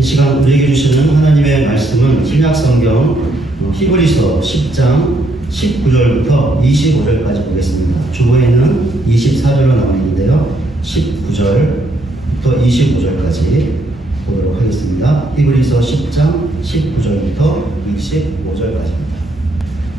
이 시간 우리에게 주시는 하나님의 말씀은 신약성경 히브리서 10장 19절부터 25절까지 보겠습니다. 주보에는 24절로 나와 있는데요. 19절부터 25절까지 보도록 하겠습니다. 히브리서 10장 19절부터 25절까지입니다.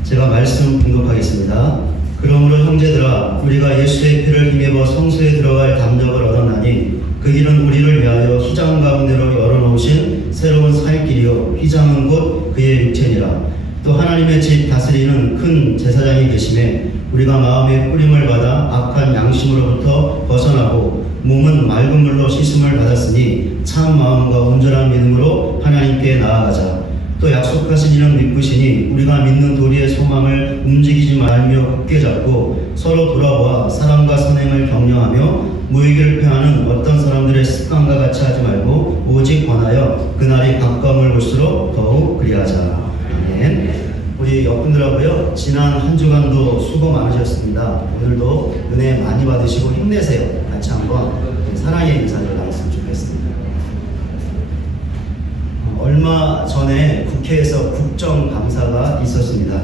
제가 말씀 봉독하겠습니다. 그러므로 형제들아, 우리가 예수의 피를 힘입어 성소에 들어갈 담력을 얻었나니 그 길은 우리를 위하여 휘장 가운데로 열어놓으신 새로운 살 길이요, 휘장은 곧 그의 육체니라. 또 하나님의 집 다스리는 큰 제사장이 계심에 우리가 마음의 뿌림을 받아 악한 양심으로부터 벗어나고 몸은 맑은 물로 씻음을 받았으니 참 마음과 온전한 믿음으로 하나님께 나아가자. 또 약속하신 이는 믿으시니 우리가 믿는 도리의 소망을 움직이지 말며 굳게 잡고 서로 돌아보아 사랑과 선행을 격려하며 무익을 패하는 어떤 사람들의 습관과 같이 하지 말고 오직 권하여 그날이 가까움을 볼수록 더욱 그리하자. 아멘. 우리 옆분들하고요, 지난 한 주간도 수고 많으셨습니다. 오늘도 은혜 많이 받으시고 힘내세요. 같이 한번 사랑의 인사를 나눴으면 좋겠습니다. 얼마 전에 국회에서 국정감사가 있었습니다.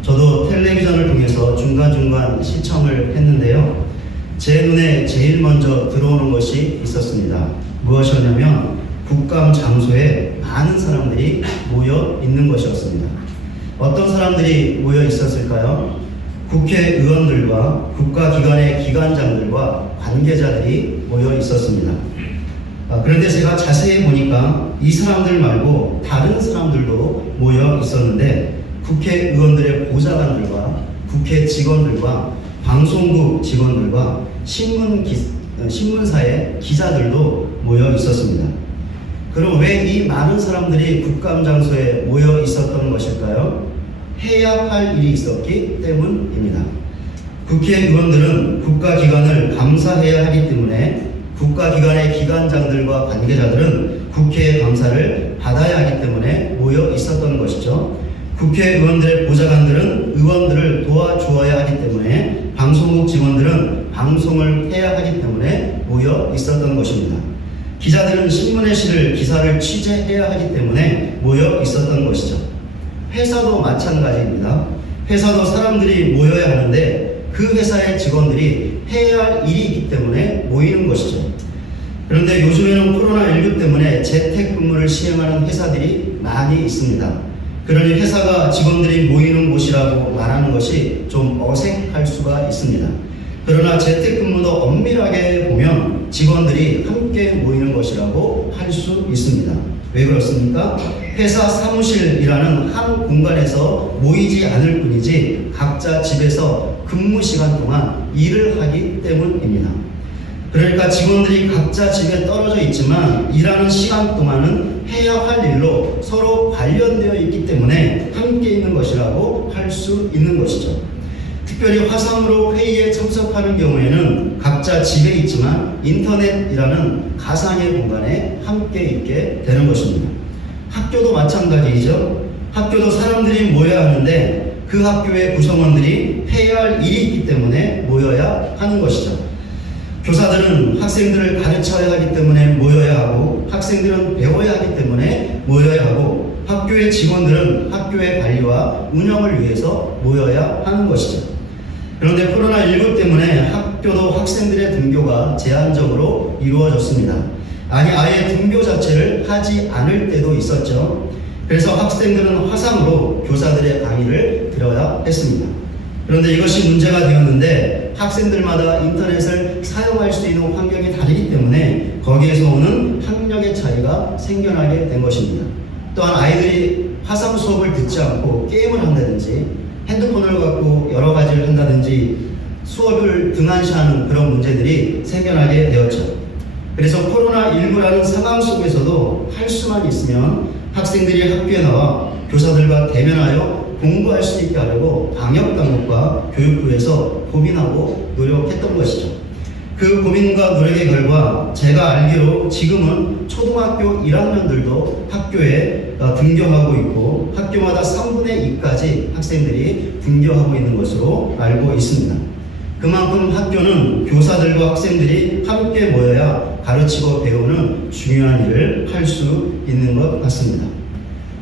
저도 텔레비전을 통해서 중간중간 시청을 했는데요. 제 눈에 제일 먼저 들어오는 것이 있었습니다. 무엇이었냐면 국감 장소에 많은 사람들이 모여 있는 것이었습니다. 어떤 사람들이 모여 있었을까요? 국회의원들과 국가기관의 기관장들과 관계자들이 모여 있었습니다. 그런데 제가 자세히 보니까 이 사람들 말고 다른 사람들도 모여 있었는데 국회의원들의 보좌관들과 국회 직원들과 방송국 직원들과 신문사의 기자들도 모여 있었습니다. 그럼 왜 이 많은 사람들이 국감 장소에 모여 있었던 것일까요? 해야 할 일이 있었기 때문입니다. 국회의원들은 국가기관을 감사해야 하기 때문에 국가기관의 기관장들과 관계자들은 국회의 감사를 받아야 하기 때문에 모여 있었던 것이죠. 국회의원들의 보좌관들은 의원들을 도와주어야 하기 때문에 방송국 직원들은 방송을 해야 하기 때문에 모여 있었던 것입니다. 기자들은 신문에 실을 기사를 취재해야 하기 때문에 모여 있었던 것이죠. 회사도 마찬가지입니다. 회사도 사람들이 모여야 하는데 그 회사의 직원들이 해야 할 일이 있기 때문에 모이는 것이죠. 그런데 요즘에는 코로나19 때문에 재택근무를 시행하는 회사들이 많이 있습니다. 그러니 회사가 직원들이 모이는 곳이라고 말하는 것이 좀 어색할 수가 있습니다. 그러나 재택근무도 엄밀하게 보면 직원들이 함께 모이는 것이라고 할 수 있습니다. 왜 그렇습니까? 회사 사무실이라는 한 공간에서 모이지 않을 뿐이지 각자 집에서 근무 시간 동안 일을 하기 때문입니다. 그러니까 직원들이 각자 집에 떨어져 있지만 일하는 시간 동안은 해야 할 일로 서로 관련되어 있기 때문에 함께 있는 것이라고 할 수 있는 것이죠. 특별히 화상으로 회의에 참석하는 경우에는 각자 집에 있지만 인터넷이라는 가상의 공간에 함께 있게 되는 것입니다. 학교도 마찬가지이죠. 학교도 사람들이 모여야 하는데 그 학교의 구성원들이 해야 할 일이 있기 때문에 모여야 하는 것이죠. 교사들은 학생들을 가르쳐야 하기 때문에 모여야 하고 학생들은 배워야 하기 때문에 모여야 하고 학교의 직원들은 학교의 관리와 운영을 위해서 모여야 하는 것이죠. 그런데 코로나19 때문에 학교도 학생들의 등교가 제한적으로 이루어졌습니다. 아니 아예 등교 자체를 하지 않을 때도 있었죠. 그래서 학생들은 화상으로 교사들의 강의를 들어야 했습니다. 그런데 이것이 문제가 되었는데 학생들마다 인터넷을 사용할 수 있는 환경이 다르기 때문에 거기에서 오는 학력의 차이가 생겨나게 된 것입니다. 또한 아이들이 화상 수업을 듣지 않고 게임을 한다든지 핸드폰을 갖고 여러 가지를 한다든지 수업을 등한시하는 그런 문제들이 생겨나게 되었죠. 그래서 코로나19라는 상황 속에서도 할 수만 있으면 학생들이 학교에 나와 교사들과 대면하여 공부할 수 있게 하려고 방역당국과 교육부에서 고민하고 노력했던 것이죠. 그 고민과 노력의 결과 제가 알기로 지금은 초등학교 1학년들도 학교에 등교하고 있고 학교마다 3분의 2까지 학생들이 등교하고 있는 것으로 알고 있습니다. 그만큼 학교는 교사들과 학생들이 함께 모여야 가르치고 배우는 중요한 일을 할 수 있는 것 같습니다.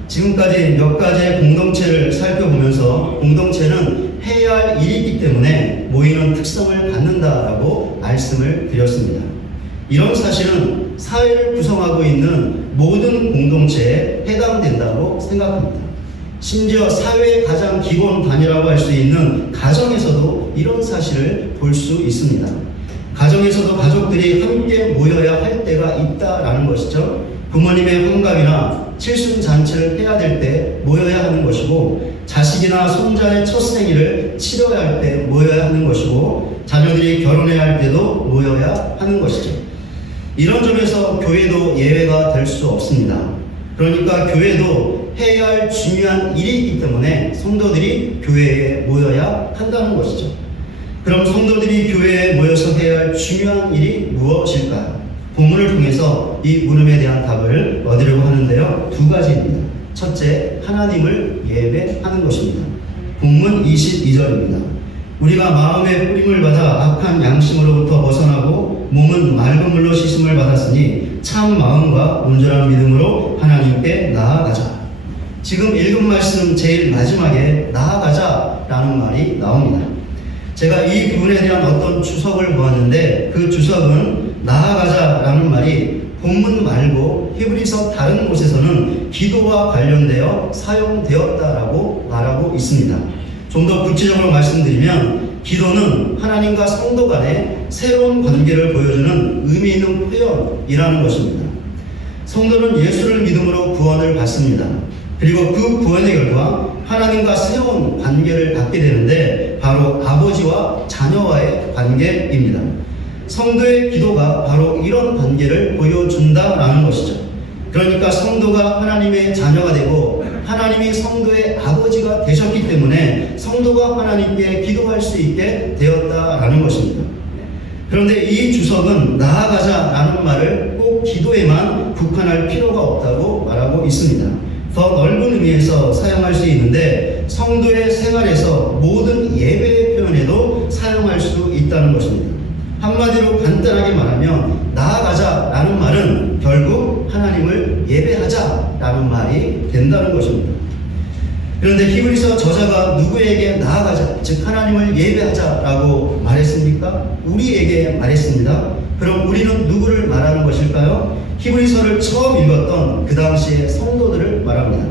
지금까지 몇 가지의 공동체를 살펴보면서 공동체는 해야 할 일이 있기 때문에 모이는 특성을 갖는다라고 말씀을 드렸습니다. 이런 사실은 사회를 구성하고 있는 모든 공동체에 해당된다고 생각합니다. 심지어 사회의 가장 기본 단위라고 할 수 있는 가정에서도 이런 사실을 볼 수 있습니다. 가정에서도 가족들이 함께 모여야 할 때가 있다라는 것이죠. 부모님의 환갑이나 칠순잔치를 해야 될 때 모여야 하는 것이고 자식이나 손자의 첫 생일을 치러야 할 때 모여야 하는 것이고 자녀들이 결혼해야 할 때도 모여야 하는 것이죠. 이런 점에서 교회도 예외가 될 수 없습니다. 그러니까 교회도 해야 할 중요한 일이 있기 때문에 성도들이 교회에 모여야 한다는 것이죠. 그럼 성도들이 교회에 모여서 해야 할 중요한 일이 무엇일까요? 본문을 통해서 이 물음에 대한 답을 얻으려고 하는데요. 두 가지입니다. 첫째, 하나님을 예배하는 것입니다. 본문 22절입니다. 우리가 마음의 뿌림을 받아 악한 양심으로부터 벗어나고 몸은 맑은 물로 씻음을 받았으니 참 마음과 온전한 믿음으로 하나님께 나아가자. 지금 읽은 말씀 제일 마지막에 나아가자라는 말이 나옵니다. 제가 이 부분에 대한 어떤 주석을 보았는데 그 주석은 나아가자라는 말이 본문 말고 히브리서 다른 곳에서는 기도와 관련되어 사용되었다라고 말하고 있습니다. 좀 더 구체적으로 말씀드리면 기도는 하나님과 성도 간의 새로운 관계를 보여주는 의미 있는 표현이라는 것입니다. 성도는 예수를 믿음으로 구원을 받습니다. 그리고 그 구원의 결과 하나님과 새로운 관계를 갖게 되는데 바로 아버지와 자녀와의 관계입니다. 성도의 기도가 바로 이런 관계를 보여준다라는 것이죠. 그러니까 성도가 하나님의 자녀가 되고 하나님이 성도의 아버지가 되셨기 때문에 성도가 하나님께 기도할 수 있게 되었다라는 것입니다. 그런데 이 주석은 나아가자라는 말을 꼭 기도에만 국한할 필요가 없다고 말하고 있습니다. 더 넓은 의미에서 사용할 수 있는데 성도의 생활에서 모든 예배의 표현에도 사용할 수 있다는 것입니다. 한마디로 간단하게 말하면 나아가자라는 말은 결국 하나님을 예배하자라는 말이 된다는 것입니다. 그런데 히브리서 저자가 누구에게 나아가자, 즉 하나님을 예배하자라고 말했습니까? 우리에게 말했습니다. 그럼 우리는 누구를 말하는 것일까요? 히브리서를 처음 읽었던 그 당시의 성도들을 말합니다.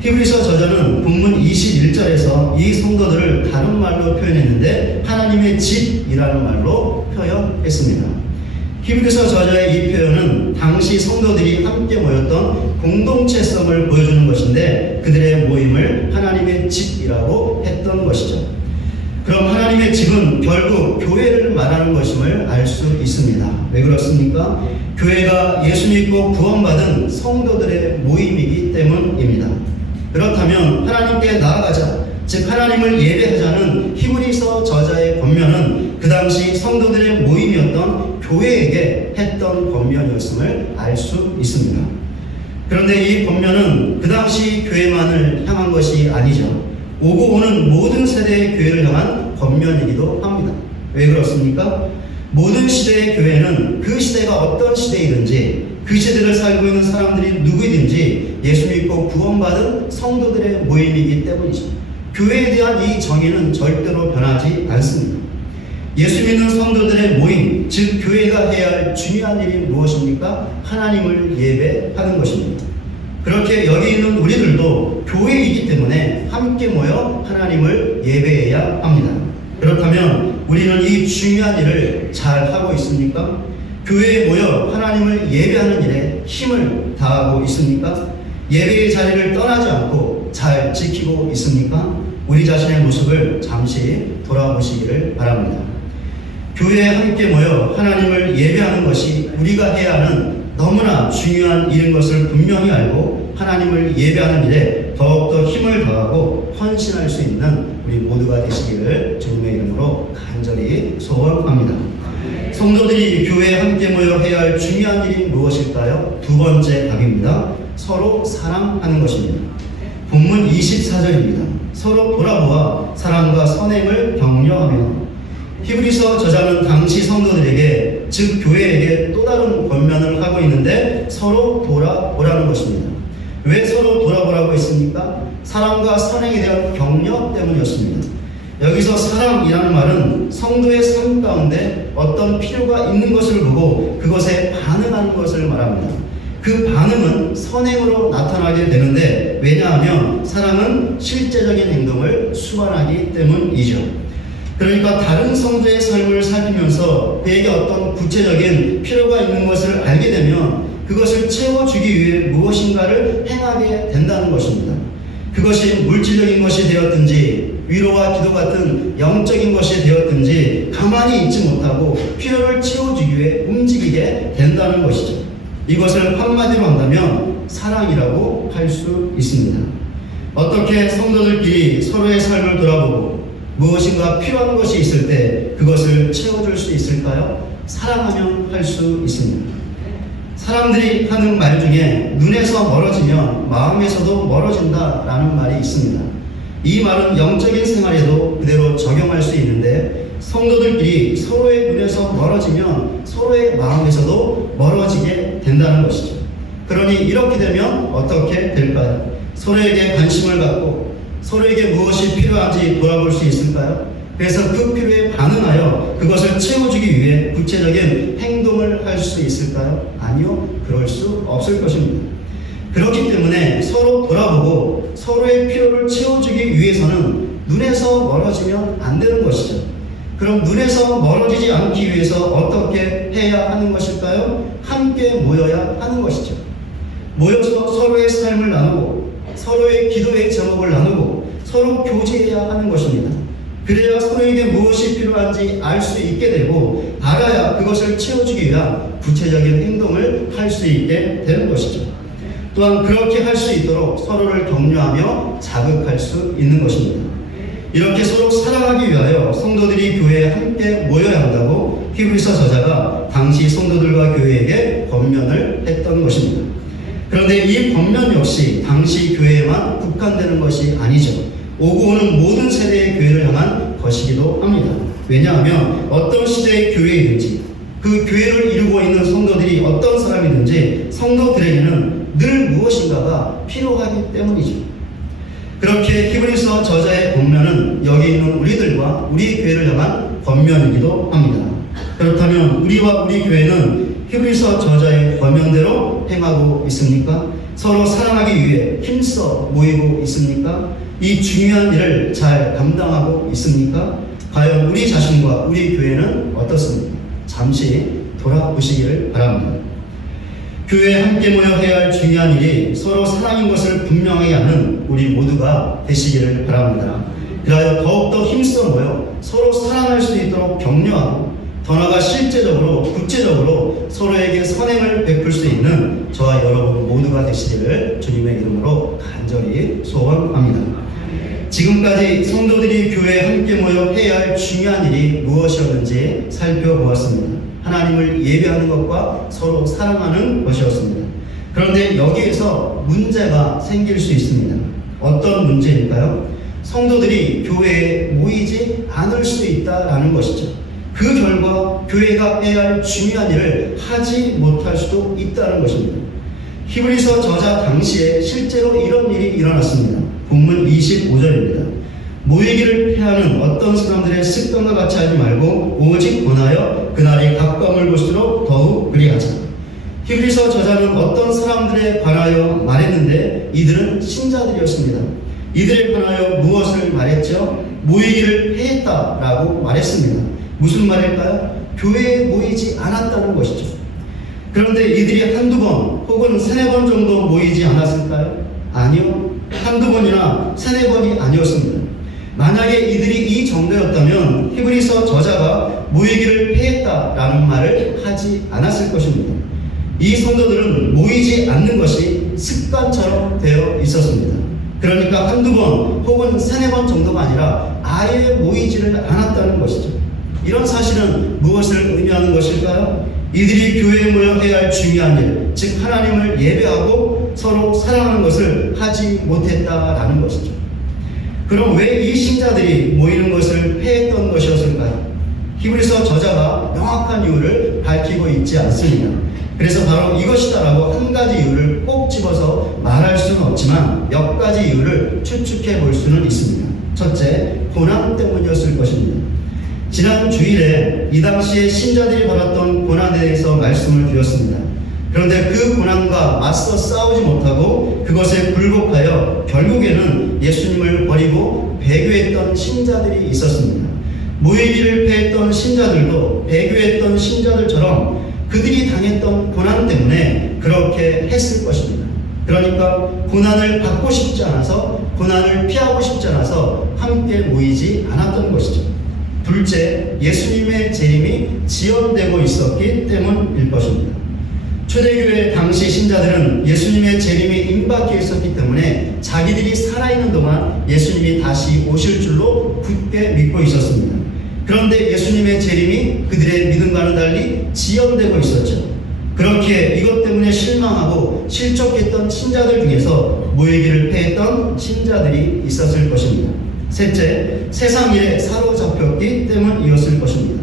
히브리서 저자는 본문 21절에서 이 성도들을 다른 말로 표현했는데 하나님의 집이라는 말로 표현했습니다. 히브리서 저자의 이 표현은 당시 성도들이 함께 모였던 공동체성을 보여주는 것인데 그들의 모임을 하나님의 집이라고 했던 것이죠. 그럼 하나님의 집은 결국 교회를 말하는 것임을 알 수 있습니다. 왜 그렇습니까? 교회가 예수 믿고 구원받은 성도들의 모임이기 때문입니다. 그렇다면 하나님께 나아가자, 즉 하나님을 예배하자는 히브리서 저자의 권면은 그 당시 성도들의 모임이었던 교회에게 했던 권면이었음을 알 수 있습니다. 그런데 이 권면은 그 당시 교회만을 향한 것이 아니죠. 오고 오는 모든 세대의 교회를 향한 권면이기도 합니다. 왜 그렇습니까? 모든 시대의 교회는 그 시대가 어떤 시대이든지 그 시대를 살고 있는 사람들이 누구이든지 예수 믿고 구원받은 성도들의 모임이기 때문이죠. 교회에 대한 이 정의는 절대로 변하지 않습니다. 예수 믿는 성도들의 모임, 즉 교회가 해야 할 중요한 일이 무엇입니까? 하나님을 예배하는 것입니다. 그렇게 여기 있는 우리들도 교회이기 때문에 함께 모여 하나님을 예배해야 합니다. 그렇다면 우리는 이 중요한 일을 잘 하고 있습니까? 교회에 모여 하나님을 예배하는 일에 힘을 다하고 있습니까? 예배의 자리를 떠나지 않고 잘 지키고 있습니까? 우리 자신의 모습을 잠시 돌아보시기를 바랍니다. 교회에 함께 모여 하나님을 예배하는 것이 우리가 해야 하는 너무나 중요한 일인 것을 분명히 알고 하나님을 예배하는 일에 더욱더 힘을 더하고 헌신할 수 있는 우리 모두가 되시기를 주님의 이름으로 간절히 소원합니다. 성도들이 교회에 함께 모여 해야 할 중요한 일이 무엇일까요? 두 번째 답입니다. 서로 사랑하는 것입니다. 본문 24절입니다. 서로 돌아보아 사랑과 선행을 격려하며. 히브리서 저자는 당시 성도들에게, 즉 교회에게 또 다른 권면을 하고 있는데 서로 돌아보라는 것입니다. 왜 서로 돌아보라고 했습니까? 사랑과 선행에 대한 격려 때문이었습니다. 여기서 사랑이라는 말은 성도의 삶 가운데 어떤 필요가 있는 것을 보고 그것에 반응하는 것을 말합니다. 그 반응은 선행으로 나타나게 되는데, 왜냐하면 사랑은 실제적인 행동을 수반하기 때문이죠. 그러니까 다른 성도의 삶을 살피면서 그에게 어떤 구체적인 필요가 있는 것을 알게 되면 그것을 채워주기 위해 무엇인가를 행하게 된다는 것입니다. 그것이 물질적인 것이 되었든지 위로와 기도 같은 영적인 것이 되었든지 가만히 있지 못하고 필요를 채워주기 위해 움직이게 된다는 것이죠. 이것을 한마디로 한다면 사랑이라고 할 수 있습니다. 어떻게 성도들끼리 서로의 삶을 돌아보고 무엇인가 필요한 것이 있을 때 그것을 채워줄 수 있을까요? 사랑하면 할 수 있습니다. 사람들이 하는 말 중에 눈에서 멀어지면 마음에서도 멀어진다라는 말이 있습니다. 이 말은 영적인 생활에도 그대로 적용할 수 있는데, 성도들끼리 서로의 눈에서 멀어지면 서로의 마음에서도 멀어지게 된다는 것이죠. 그러니 이렇게 되면 어떻게 될까요? 서로에게 관심을 갖고 서로에게 무엇이 필요한지 돌아볼 수 있을까요? 그래서 그 필요에 반응하여 그것을 채워주기 위해 구체적인 행동을 할 수 있을까요? 아니요, 그럴 수 없을 것입니다. 그렇기 때문에 서로 돌아보고 서로의 필요를 채워주기 위해서는 눈에서 멀어지면 안 되는 것이죠. 그럼 눈에서 멀어지지 않기 위해서 어떻게 해야 하는 것일까요? 함께 모여야 하는 것이죠. 모여서 서로의 삶을 나누고 서로의 기도의 제목을 나누고 서로 교제해야 하는 것입니다. 그래야 서로에게 무엇이 필요한지 알 수 있게 되고 알아야 그것을 채워주기 위한 구체적인 행동을 할 수 있게 되는 것이죠. 또한 그렇게 할 수 있도록 서로를 격려하며 자극할 수 있는 것입니다. 이렇게 서로 사랑하기 위하여 성도들이 교회에 함께 모여야 한다고 히브리서 저자가 당시 성도들과 교회에게 권면을 했던 것입니다. 그런데 이 권면 역시 당시 교회에만 국한되는 것이 아니죠. 오고 오는 모든 세대의 교회를 향한 것이기도 합니다. 왜냐하면 어떤 시대의 교회이든지 그 교회를 이루고 있는 성도들이 어떤 사람이든지 성도들에게는 늘 무엇인가가 필요하기 때문이죠. 그렇게 히브리서 저자의 권면은 여기 있는 우리들과 우리 교회를 향한 권면이기도 합니다. 그렇다면 우리와 우리 교회는 히브리서 저자의 권면대로 행하고 있습니까? 서로 사랑하기 위해 힘써 모이고 있습니까? 이 중요한 일을 잘 감당하고 있습니까? 과연 우리 자신과 우리 교회는 어떻습니까? 잠시 돌아보시기를 바랍니다. 교회에 함께 모여 해야 할 중요한 일이 서로 사랑인 것을 분명하게 하는 우리 모두가 되시기를 바랍니다. 그래야 더욱더 힘써 모여 서로 사랑할 수 있도록 격려하고 더 나아가 실제적으로 구체적으로 서로에게 선행을 베풀 수 있는 저와 여러분 모두가 되시기를 주님의 이름으로 간절히 소원합니다. 지금까지 성도들이 교회에 함께 모여 해야 할 중요한 일이 무엇이었는지 살펴보았습니다. 하나님을 예배하는 것과 서로 사랑하는 것이었습니다. 그런데 여기에서 문제가 생길 수 있습니다. 어떤 문제일까요? 성도들이 교회에 모이지 않을 수 있다라는 것이죠. 그 결과 교회가 해야 할 중요한 일을 하지 못할 수도 있다는 것입니다. 히브리서 저자 당시에 실제로 이런 일이 일어났습니다. 본문 25절입니다. 모이기를 패하는 어떤 사람들의 습관과 같이 하지 말고 오직 권하여 그날이 가까움을 볼수록 더욱 그리하자. 히브리서 저자는 어떤 사람들에 관하여 말했는데 이들은 신자들이었습니다. 이들에 관하여 무엇을 말했죠? 모이기를 패했다라고 말했습니다. 무슨 말일까요? 교회에 모이지 않았다는 것이죠. 그런데 이들이 한두 번 혹은 세네 번 정도 모이지 않았을까요? 아니요. 한두 번이나 세네 번이 아니었습니다. 만약에 이들이 이 정도였다면 히브리서 저자가 모이기를 패했다라는 말을 하지 않았을 것입니다. 이 성도들은 모이지 않는 것이 습관처럼 되어 있었습니다. 그러니까 한두 번 혹은 세네 번 정도가 아니라 아예 모이지를 않았다는 것이죠. 이런 사실은 무엇을 의미하는 것일까요? 이들이 교회에 모여 해야 할 중요한 일, 즉 하나님을 예배하고 서로 사랑하는 것을 하지 못했다라는 것이죠. 그럼 왜 이 신자들이 모이는 것을 패했던 것이었을까요? 히브리서 저자가 명확한 이유를 밝히고 있지 않습니다. 그래서 바로 이것이다라고 한 가지 이유를 꼭 집어서 말할 수는 없지만 몇 가지 이유를 추측해 볼 수는 있습니다. 첫째, 고난 때문이었을 것입니다. 지난 주일에 이 당시에 신자들이 받았던 고난에 대해서 말씀을 드렸습니다. 그런데 그 고난과 맞서 싸우지 못하고 그것에 굴복하여 결국에는 예수님을 버리고 배교했던 신자들이 있었습니다. 모이기를 패했던 신자들도 배교했던 신자들처럼 그들이 당했던 고난 때문에 그렇게 했을 것입니다. 그러니까 고난을 받고 싶지 않아서, 고난을 피하고 싶지 않아서 함께 모이지 않았던 것이죠. 둘째, 예수님의 재림이 지연되고 있었기 때문일 것입니다. 초대교회 당시 신자들은 예수님의 재림이 임박해 있었기 때문에 자기들이 살아있는 동안 예수님이 다시 오실 줄로 굳게 믿고 있었습니다. 그런데 예수님의 재림이 그들의 믿음과는 달리 지연되고 있었죠. 그렇게 이것 때문에 실망하고 실족했던 신자들 중에서 모이기를 패했던 신자들이 있었을 것입니다. 셋째, 세상 일에 사로잡혔기 때문이었을 것입니다.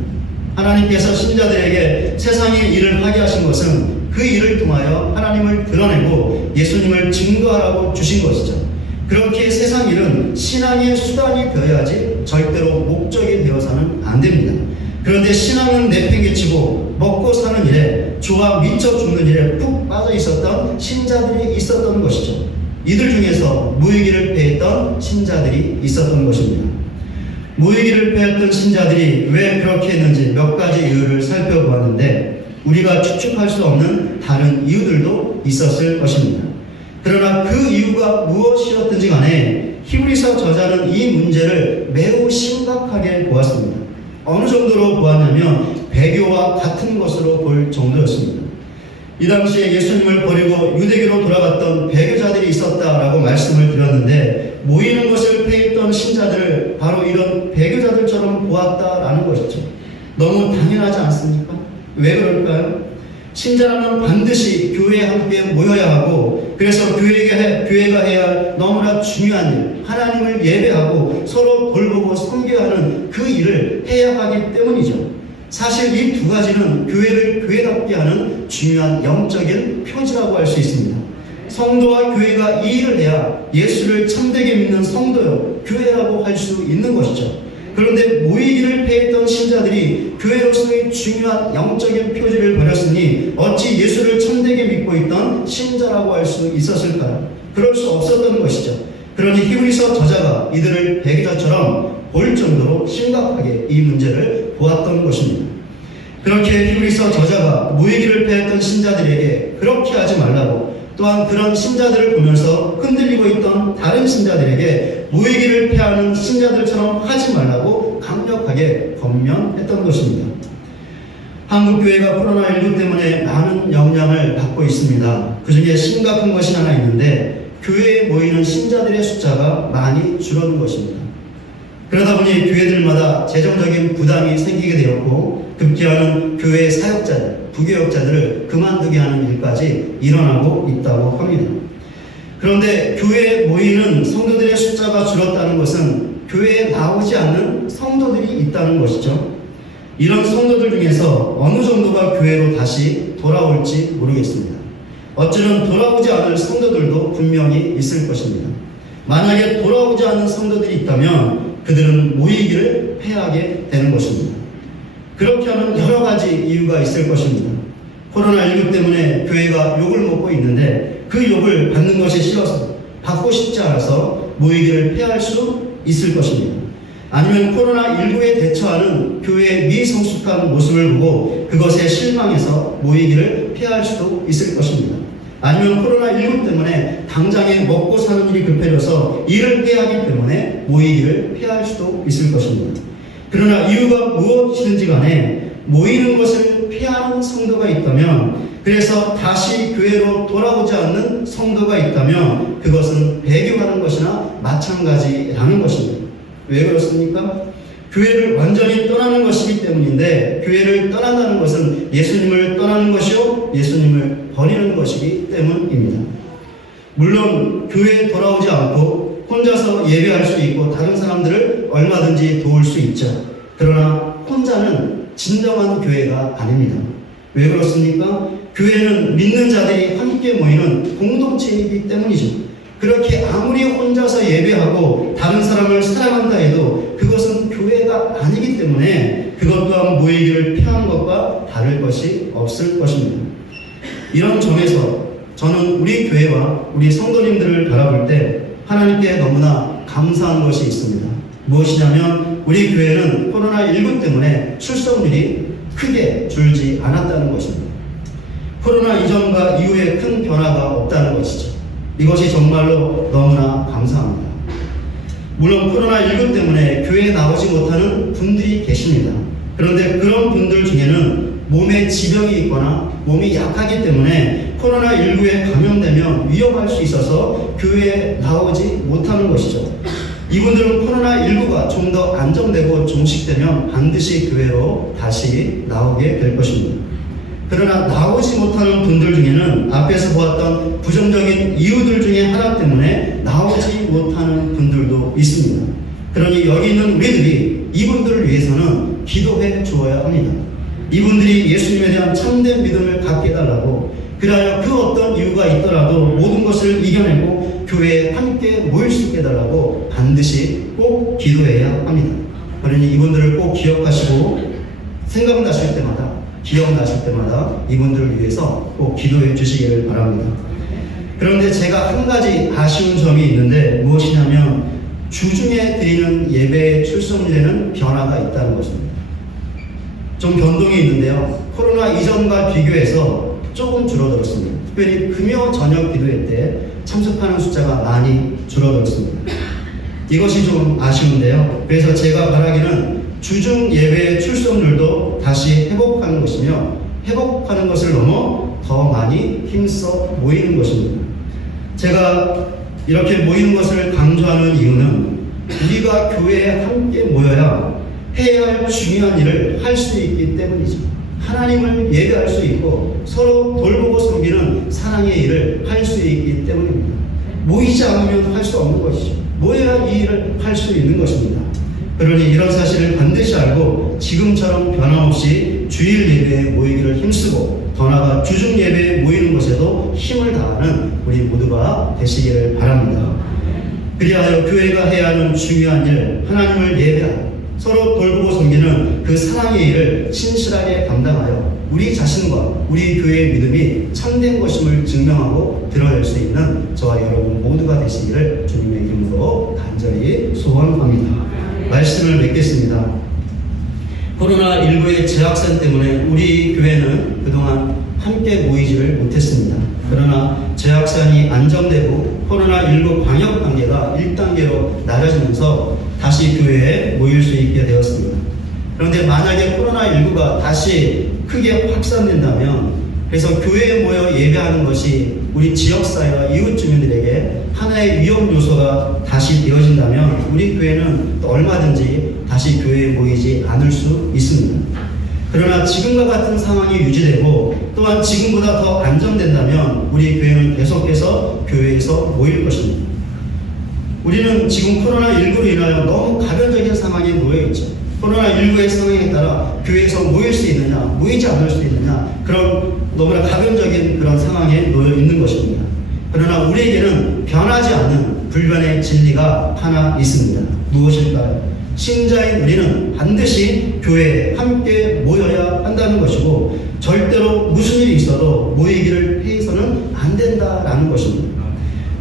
하나님께서 신자들에게 세상의 일을 하게 하신 것은 그 일을 통하여 하나님을 드러내고 예수님을 증거하라고 주신 것이죠. 그렇게 세상 일은 신앙의 수단이 되어야지 절대로 목적이 되어서는 안 됩니다. 그런데 신앙은 내팽개치고 먹고 사는 일에, 좋아 미쳐 죽는 일에 푹 빠져 있었던 신자들이 있었던 것이죠. 이들 중에서 모이기를 패했던 신자들이 있었던 것입니다. 모이기를 패했던 신자들이 왜 그렇게 했는지 몇 가지 이유를 살펴보았는데 우리가 추측할 수 없는 다른 이유들도 있었을 것입니다. 그러나 그 이유가 무엇이었든지 간에 히브리서 저자는 이 문제를 매우 심각하게 보았습니다. 어느 정도로 보았냐면 배교와 같은 것으로 볼 정도였습니다. 이 당시에 예수님을 버리고 유대교로 돌아갔던 배교자들이 있었다라고 말씀을 드렸는데 모이는 것을 패했던 신자들을 바로 이런 배교자들처럼 보았다라는 것이죠. 너무 당연하지 않습니까? 왜 그럴까요? 신자라면 반드시 교회에 함께 모여야 하고, 그래서 교회가 해야 할 너무나 중요한 일, 하나님을 예배하고 서로 돌보고 섬겨야 하는 그 일을 해야 하기 때문이죠. 사실 이 두 가지는 교회를 교회답게 하는 중요한 영적인 표지라고 할 수 있습니다. 성도와 교회가 이 일을 해야 예수를 참되게 믿는 성도요, 교회라고 할 수 있는 것이죠. 그런데 모이기를 패했던 신자들이 교회로서의 중요한 영적인 표지를 버렸으니 어찌 예수를 참되게 믿고 있던 신자라고 할 수 있었을까요? 그럴 수 없었던 것이죠. 그러니 히브리서 저자가 이들을 배교자처럼 볼 정도로 심각하게 이 문제를 보았던 것입니다. 그렇게 히브리서 저자가 모이기를 패했던 신자들에게 그렇게 하지 말라고, 또한 그런 신자들을 보면서 흔들리고 있던 다른 신자들에게 모이기를 패하는 신자들처럼 하지 말라고 강력하게 권면했던 것입니다. 한국교회가 코로나19 때문에 많은 영향을 받고 있습니다. 그 중에 심각한 것이 하나 있는데 교회에 모이는 신자들의 숫자가 많이 줄어든 것입니다. 그러다 보니 교회들마다 재정적인 부담이 생기게 되었고 급기야는 교회 사역자들, 부교역자들을 그만두게 하는 일까지 일어나고 있다고 합니다. 그런데 교회에 모이는 성도들의 숫자가 줄었다는 것은 교회에 나오지 않는 성도들이 있다는 것이죠. 이런 성도들 중에서 어느 정도가 교회로 다시 돌아올지 모르겠습니다. 어쩌면 돌아오지 않을 성도들도 분명히 있을 것입니다. 만약에 돌아오지 않는 성도들이 있다면 그들은 모이기를 패하게 되는 것입니다. 그렇게 하면 여러 가지 이유가 있을 것입니다. 코로나19 때문에 교회가 욕을 먹고 있는데 그 욕을 받는 것이 싫어서, 받고 싶지 않아서 모이기를 패할 수 있을 것입니다. 아니면 코로나19에 대처하는 교회의 미성숙한 모습을 보고 그것에 실망해서 모이기를 피할 수도 있을 것입니다. 아니면 코로나19 때문에 당장에 먹고 사는 일이 급해져서 일을 해야 하기 때문에 모이기를 피할 수도 있을 것입니다. 그러나 이유가 무엇이든지 간에 모이는 것을 피하는 성도가 있다면, 그래서 다시 교회로 돌아오지 않는 성도가 있다면 그것은 배교하는 것이나 마찬가지라는 것입니다. 왜 그렇습니까? 교회를 완전히 떠나는 것이기 때문인데, 교회를 떠난다는 것은 예수님을 떠나는 것이요 예수님을 버리는 것이기 때문입니다. 물론 교회에 돌아오지 않고 혼자서 예배할 수 있고 다른 사람들을 얼마든지 도울 수 있죠. 그러나 혼자는 진정한 교회가 아닙니다. 왜 그렇습니까? 교회는 믿는 자들이 함께 모이는 공동체이기 때문이죠. 그렇게 아무리 혼자서 예배하고 다른 사람을 사랑한다 해도 그것은 교회가 아니기 때문에 그것 또한 모이기를 피하는 것과 다를 것이 없을 것입니다. 이런 점에서 저는 우리 교회와 우리 성도님들을 바라볼 때 하나님께 너무나 감사한 것이 있습니다. 무엇이냐면 우리 교회는 코로나19 때문에 출석률이 크게 줄지 않았다는 것입니다. 코로나 이전과 이후에 큰 변화가 없다는 것이죠. 이것이 정말로 너무나 감사합니다. 물론 코로나19 때문에 교회에 나오지 못하는 분들이 계십니다. 그런데 그런 분들 중에는 몸에 지병이 있거나 몸이 약하기 때문에 코로나19에 감염되면 위험할 수 있어서 교회에 나오지 못하는 것이죠. 이분들은 코로나19가 좀 더 안정되고 종식되면 반드시 교회로 다시 나오게 될 것입니다. 그러나 나오지 못하는 분들 중에는 앞에서 보았던 부정적인 이유들 중에 하나 때문에 나오지 못하는 분들도 있습니다. 그러니 여기 있는 우리들이 이분들을 위해서는 기도해 주어야 합니다. 이분들이 예수님에 대한 참된 믿음을 갖게 해달라고, 그리하여 그 어떤 이유가 있더라도 모든 것을 이겨내고 교회에 함께 모일 수 있게 해달라고 반드시 꼭 기도해야 합니다. 그러니 이분들을 꼭 기억하시고 생각나실 때마다, 기억나실 때마다 이분들을 위해서 꼭 기도해 주시기를 바랍니다. 그런데 제가 한 가지 아쉬운 점이 있는데 무엇이냐면 주중에 드리는 예배의 출석률에는 변화가 있다는 것입니다. 좀 변동이 있는데요. 코로나 이전과 비교해서 조금 줄어들었습니다. 특별히 금요 저녁 기도회 때 참석하는 숫자가 많이 줄어들었습니다. 이것이 좀 아쉬운데요. 그래서 제가 바라기는 주중 예배의 출석률도 다시 회복하는 것이며, 회복하는 것을 넘어 더 많이 힘써 모이는 것입니다. 제가 이렇게 모이는 것을 강조하는 이유는 우리가 교회에 함께 모여야 해야 할 중요한 일을 할 수 있기 때문이죠. 하나님을 예배할 수 있고 서로 돌보고 섬기는 사랑의 일을 할 수 있기 때문입니다. 모이지 않으면 할 수 없는 것이죠. 모여야 이 일을 할 수 있는 것입니다. 그러니 이런 사실을 반드시 알고 지금처럼 변함없이 주일 예배에 모이기를 힘쓰고 더 나아가 주중 예배에 모이는 것에도 힘을 다하는 우리 모두가 되시기를 바랍니다. 그리하여 교회가 해야 하는 중요한 일, 하나님을 예배하고 서로 돌보고 섬기는 그 사랑의 일을 신실하게 감당하여 우리 자신과 우리 교회의 믿음이 참된 것임을 증명하고 드러낼 수 있는 저와 여러분 모두가 되시기를 주님의 이름으로 간절히 소원합니다. 말씀을 맺겠습니다. 코로나19의 재확산 때문에 우리 교회는 그동안 함께 모이지를 못했습니다. 그러나 재확산이 안정되고 코로나19 방역 단계가 1단계로 낮아지면서 다시 교회에 모일 수 있게 되었습니다. 그런데 만약에 코로나19가 다시 크게 확산된다면 그래서 교회에 모여 예배하는 것이 우리 지역사회와 이웃 주민들에게 하나의 위험 요소가 다시 되어진다면 우리 교회는 또 얼마든지 다시 교회에 모이지 않을 수 있습니다. 그러나 지금과 같은 상황이 유지되고 또한 지금보다 더 안정된다면 우리 교회는 계속해서 교회에서 모일 것입니다. 우리는 지금 코로나19로 인하여 너무 가변적인 상황에 놓여있죠. 코로나19의 상황에 따라 교회에서 모일 수 있느냐, 모이지 않을 수 있느냐, 그런 너무나 가변적인 그런 상황에 놓여 있는 것입니다. 그러나 우리에게는 변하지 않는 불변의 진리가 하나 있습니다. 무엇일까요? 신자인 우리는 반드시 교회에 함께 모여야 한다는 것이고 절대로 무슨 일이 있어도 모이기를 해서는 안 된다라는 것입니다.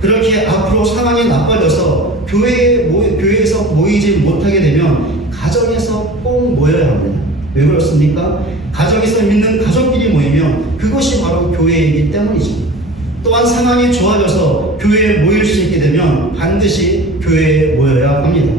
그렇게 앞으로 상황이 나빠져서 교회에서 모이지 못하게 되면 가정에서 꼭 모여야 합니다. 왜 그렇습니까? 가정에서 믿는 가족끼리 모이면 그것이 바로 교회이기 때문이죠. 또한 상황이 좋아져서 교회에 모일 수 있게 되면 반드시 교회에 모여야 합니다.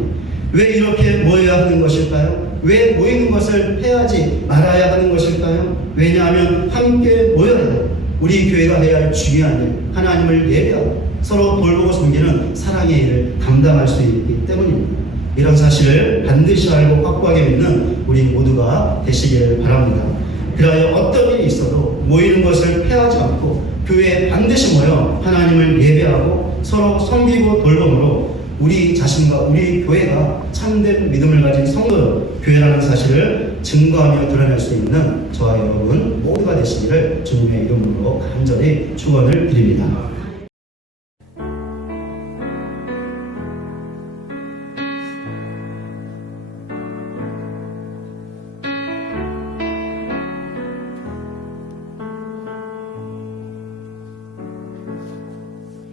왜 이렇게 모여야 하는 것일까요? 왜 모이는 것을 해야지 말아야 하는 것일까요? 왜냐하면 함께 모여야 우리 교회가 해야 할 중요한 일, 하나님을 예배하고 서로 돌보고 섬기는 사랑의 일을 감당할 수 있기 때문입니다. 이런 사실을 반드시 알고 확고하게 믿는 우리 모두가 되시기를 바랍니다. 그리하여 어떤 일이 있어도 모이는 것을 패하지 않고 교회에 반드시 모여 하나님을 예배하고 서로 섬기고 돌봄으로 우리 자신과 우리 교회가 참된 믿음을 가진 성도 교회라는 사실을 증거하며 드러낼 수 있는 저와 여러분 모두가 되시기를 주님의 이름으로 간절히 축원을 드립니다.